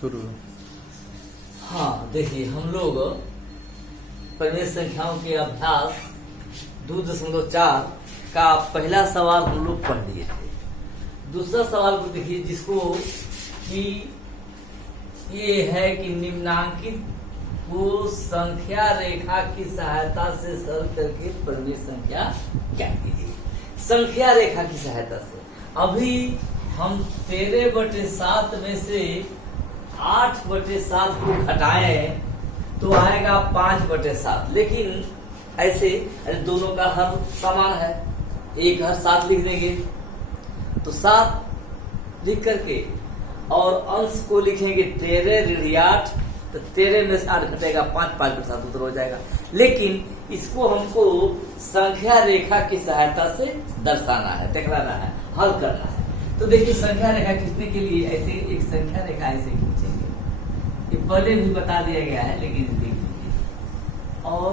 शुरू। हाँ, देखिए हम लोग परिमेय संख्याओं के अभ्यास 2.4 का पहला सवाल हम लोग पढ़ लिए थे। दूसरा सवाल को देखिए, जिसको कि ये है कि निम्नांकित को संख्या रेखा की सहायता से सरल करके परिमेय संख्या ज्ञात कीजिए। संख्या रेखा की सहायता से अभी हम 13/7 में से 8/7 को घटाएं तो आएगा 5/7। लेकिन ऐसे दोनों का हर समान है, एक हर 7 लिख देंगे तो 7 लिख करके और अंश को लिखेंगे 13 ऋण 8, तो 13 में से 8 घटेगा 5/7 उत्तर हो जाएगा। लेकिन इसको हमको संख्या रेखा की सहायता से दर्शाना है, टकराना है, हल करना है। तो देखिए संख्या रेखा खींचने के लिए ऐसे एक संख्या रेखा ऐसे खींचेंगे, ये पहले भी बता दिया गया है लेकिन देख लीजिए। और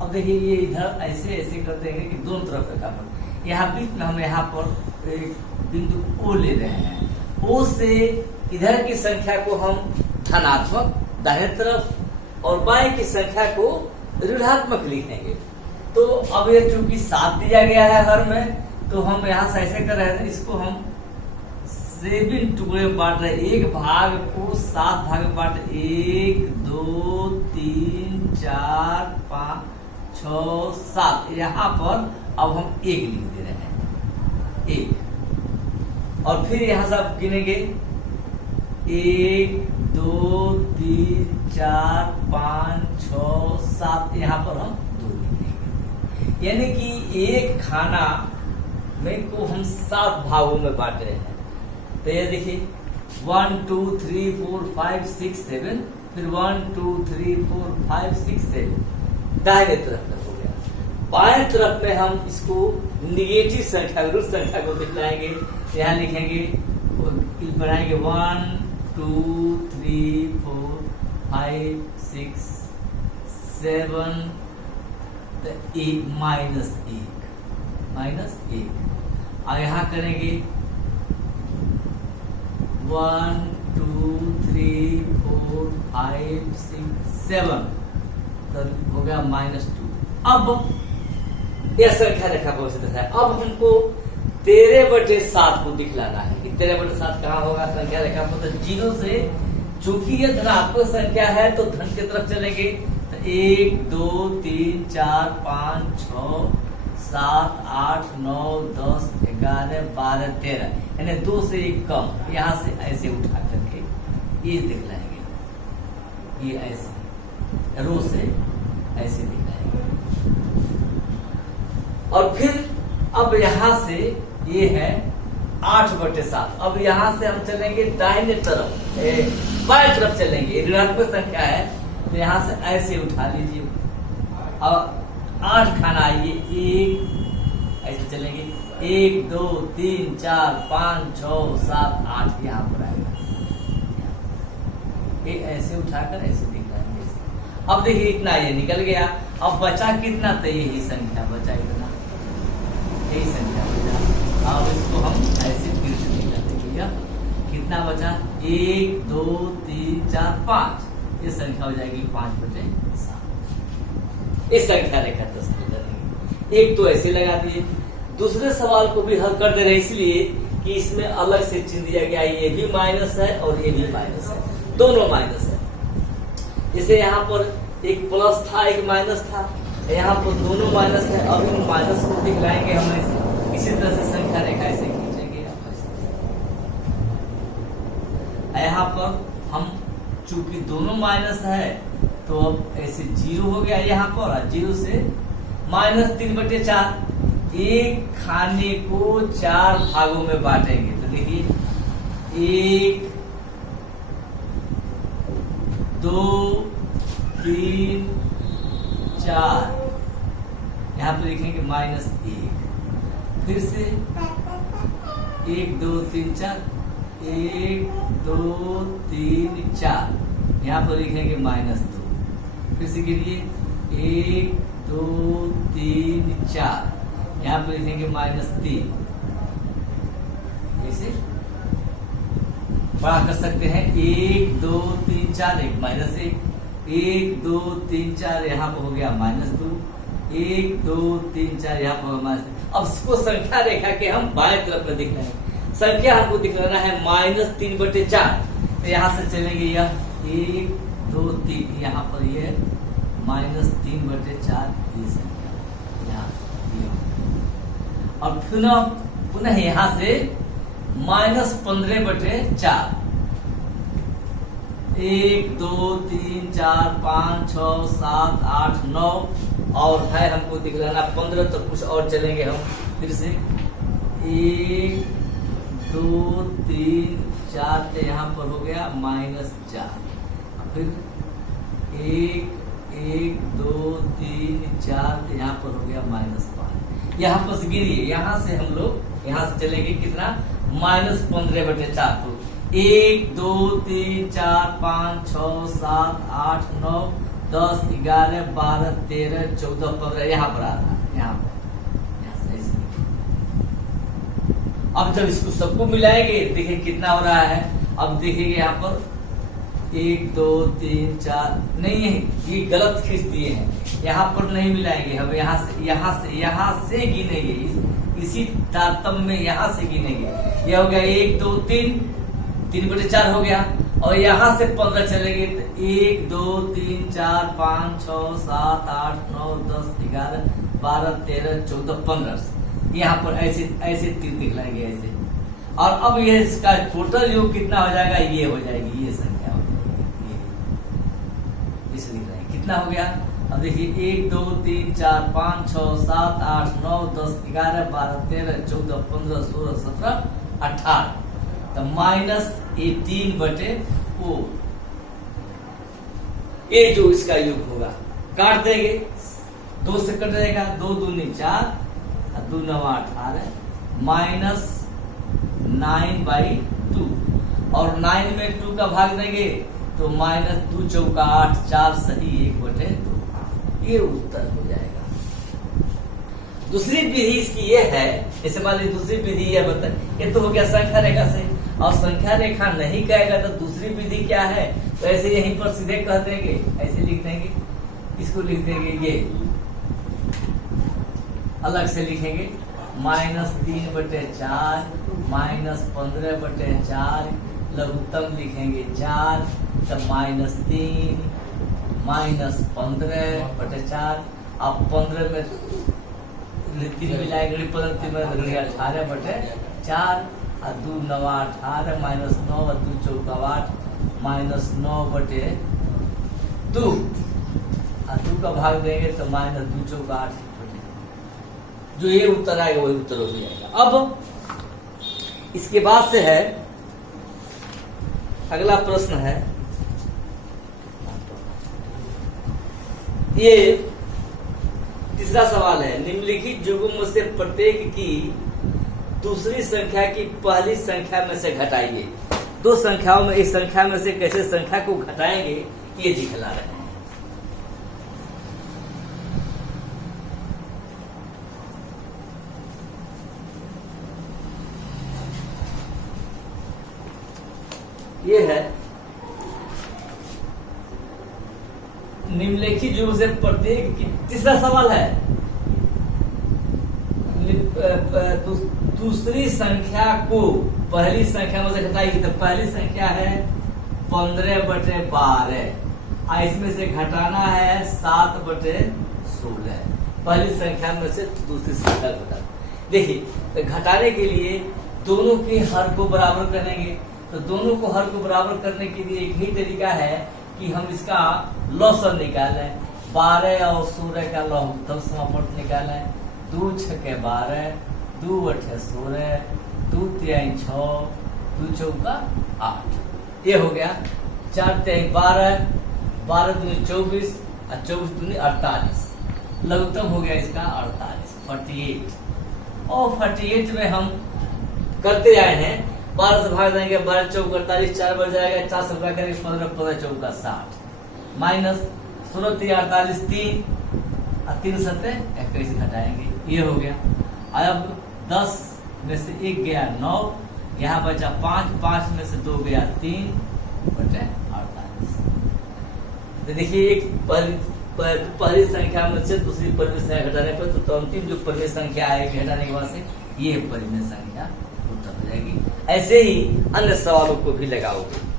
अब देखिए ये इधर ऐसे ऐसे कर देंगे कि दोनों तरफ का काम। यहाँ बीच में हम यहाँ पर एक बिंदु O ले रहे हैं, O से इधर की संख्या को हम धनात्मक दाहिने तरफ और बाएं की संख्या को ऋणात्मक लिखेंगे। तो अब ये चूंकि 7 दिया गया है हर में, तो हम यहाँ से ऐसे कर रहे थे, इसको हम 7 टुकड़े में बांट रहे हैं। एक भाग को 7 भाग में बांट, 1 2 3 4 5 6 7। यहाँ पर अब हम 1 लिख दे रहे हैं, 1। और फिर यहाँ से आप गिनेंगे 1 2 3 4 5 6 7। यहाँ पर हम 2 लिखेंगे, यानी कि एक खाना में को हम 7 भागों में बांट रहे हैं। तो ये देखिए 1 2 3 4 5 6 7, फिर 1 2 3 4 5 6 7 दाहिने तरफ में हो गया। बाएं तरफ में हम इसको निगेटिव संख्या, ऋण संख्या को दिखलाएंगे। यहाँ लिखेंगे, बनाएंगे 1 2 3 4 5 6 7 8 -1 और यहाँ करेंगे 1 2 3 4 5 6 7, तो हो गया -2। अब यह संख्या रेखा को है। अब हमको 13/7 को दिखलाना है कि 13/7 कहाँ होगा संख्या रेखा पर। तो 0 से, चूंकि यह धनात्मक संख्या है तो धन की तरफ चलेंगे। तो 1 2 3 4 5 6 7 8 9 10 11 12 13, यानी 2 से 1 कम। यहाँ से ऐसे उठा करके ये दिखलाएंगे, ये ऐसे रो से ऐसे दिखलाएंगे। और फिर अब यहाँ से ये है 8/7। अब यहाँ से हम चलेंगे दाहिने तरफ, बाएं तरफ चलेंगे, ऋणात्मक संख्या है तो यहाँ से ऐसे उठा लीजिए। अब 8 खाना आइए, 1 ऐसे चलेंगे, 1 2 3 4 5 6 7 8 यहाँ पर आएगा। ये ऐसे उठाकर ऐसे दिखाएंगे। अब देखिए इतना ये निकल गया। अब बचा कितना? तो यही संख्या बचा, इतना यही संख्या बचा। अब इसको हम ऐसे फिर से निकालते भैया, कितना बचा? 1 2 3 4 5, ये संख्या हो जाएगी 5/7। इस संख्या रेखा दर्शानी करेंगे। एक तो ऐसे लगा दिए, दूसरे सवाल को भी हल कर दे रहे इसलिए कि इसमें अलग से चिन्ह दिया गया, ये भी माइनस है और ये भी माइनस है, दोनों माइनस है। जैसे यहाँ पर एक प्लस था एक माइनस था, यहाँ पर दोनों माइनस है। अब इन माइनस को दिखलाएंगे हम ऐसे, इसी तरह से संख्या रेखा ऐसे खींचेंगे। यहाँ पर हम चूंकि दोनों माइनस है तो अब ऐसे 0 हो गया यहाँ पर, 0 से -3/4। एक खाने को 4 भागों में बांटेंगे। तो देखिए 1 2 3 4, यहाँ पे लिखेंगे -1। फिर से 1 2 3 4, 1 2 3 4, यहाँ पर लिखेंगे -2। फिर से गिनिए 1 2 3 4, यहाँ पे लिखेंगे -3। ऐसे बड़ा कर सकते हैं। 1 2 3 4 1 माइनस 1 2 3 4 यहाँ पर हो गया -2 1 2 3 4 यहाँ पर -3। अब इसको संख्या रेखा के हम बाएं तरफ में दिख रहे हैं। संख्या हमको दिखलाना है -3/4। तो यहाँ से चलेंगे यह 1 2 3 यहाँ पर ये -3/4 ये संख्या यहाँ और पुनः यहाँ से -15/4 1 2 3 4 5 6 7 8 9 और है हमको दिखलाना 15। तो कुछ और चलेंगे हम फिर से 1 2 3 4 तो यहाँ पर हो गया -4। फिर 1 1 2 3 4 तो यहाँ पर हो गया -5। यहाँ पर से गिरिए, यहाँ से हम लोग यहाँ से चलेंगे कितना -15/4। तो 1 2 3 4 5 6 7 8 9 10 11 12 13 14 15 यहाँ पर आ रहा है। यहाँ पर अब जब इसको सबको मिलाएंगे देखिए कितना हो रहा है। अब देखेंगे यहाँ पर 1 2 3 4 नहीं है, ये गलत खींच दिए हैं। यहाँ पर नहीं मिलाएंगे, हम यहाँ से गिनेंगे। इसी तारतम्य में यहाँ से गिनेंगे। यह हो गया 1 2 3 3/4 हो गया और यहाँ से 15 चलेंगे तो 1 2 3 4 5 6 7 8 9 10 11 12 13 14 15 यहाँ पर ऐसे तीर दिखलाएंगे ऐसे। और अब ये इसका टोटल योग कितना हो जाएगा, ये हो जाएगी, ये संख्या हो जाएगी, इसे दिखलाएंगे कितना हो गया। अब देखिए 1 2 3 4 5 6 7 8 9 10 11 12 13 14 15 16 17 18 तो -18/4 ये जो इसका योग होगा। काट देंगे, 2 से कट जाएगा, 2 दूनी 4 और 2 9 18 -9/2 और 9 में 2 का भाग देंगे तो -2 चौका 8 4 सही 1/2 ये उत्तर हो जाएगा। दूसरी विधि इसकी ये है, जैसे मान लीजिए दूसरी विधि ये बताए, ये तो हो गया संख्या रेखा से। और संख्या रेखा नहीं कहेगा तो दूसरी विधि क्या है, तो ऐसे यहीं पर सीधे कह देंगे, ऐसे लिख देंगे, इसको लिख देंगे, ये अलग से लिखेंगे -3/4 -15/4 लघुत्तम लिखेंगे 4 तो -3 -15/4। अब 15 में 3 मिलाएंगे, 18/4 और 2 9 18 -9 और 2 चौका 8 -9/2 और 2 का भाग देंगे तो -2 चौका 8। जो ये उत्तर आएगा वही उत्तर हो जाएगा। अब इसके बाद से है अगला प्रश्न है, ये तीसरा सवाल है, निम्नलिखित युग्म से प्रत्येक की दूसरी संख्या की पहली संख्या में से घटाइए। 2 संख्याओं में इस संख्या में से कैसे संख्या को घटाएंगे ये दिखला रहे हैं। ये है निम्नलिखित युग्म से प्रत्येक की, तीसरा सवाल है, दूसरी संख्या को पहली संख्या में से घटाइए। तो पहली संख्या है 15/12 इसमें से घटाना है 7/16। पहली संख्या में से दूसरी संख्या घटाना। देखिए तो घटाने के लिए दोनों के हर को बराबर करेंगे। तो दोनों को हर को बराबर करने के लिए एक ही तरीका है कि हम इसका लॉसन निकालें। 12 और 16 का लघुत्तम समापन निकालें। 2 6 12 2 8 16 2 3 6 2 चौका 8 ये हो गया। 4 3 12 12 दूनी 24 और 24 दूनी 48 लघुत्तम हो गया इसका 48 48। और 48 में हम करते आए हैं 12 से भाग देंगे 12 चौक 48 4 बढ़ जाएगा 4 से भाग करेंगे 15 15 चौका 60 माइनस 16 3 48 3 और 3 7 21 घटाएंगे ये हो गया। अब 10 में से 1 गया 9 यहाँ बचा 5, 5 में से 2 गया 3/48। तो देखिए एक पहली संख्या में से दूसरी परिमेय संख्या घटाने पर तो अंतिम जो परिमेय संख्या आएगी घटाने के बाद से ये परिमेय संख्या उत्तर हो जाएगी। ऐसे ही अन्य सवालों को भी लगाओगे।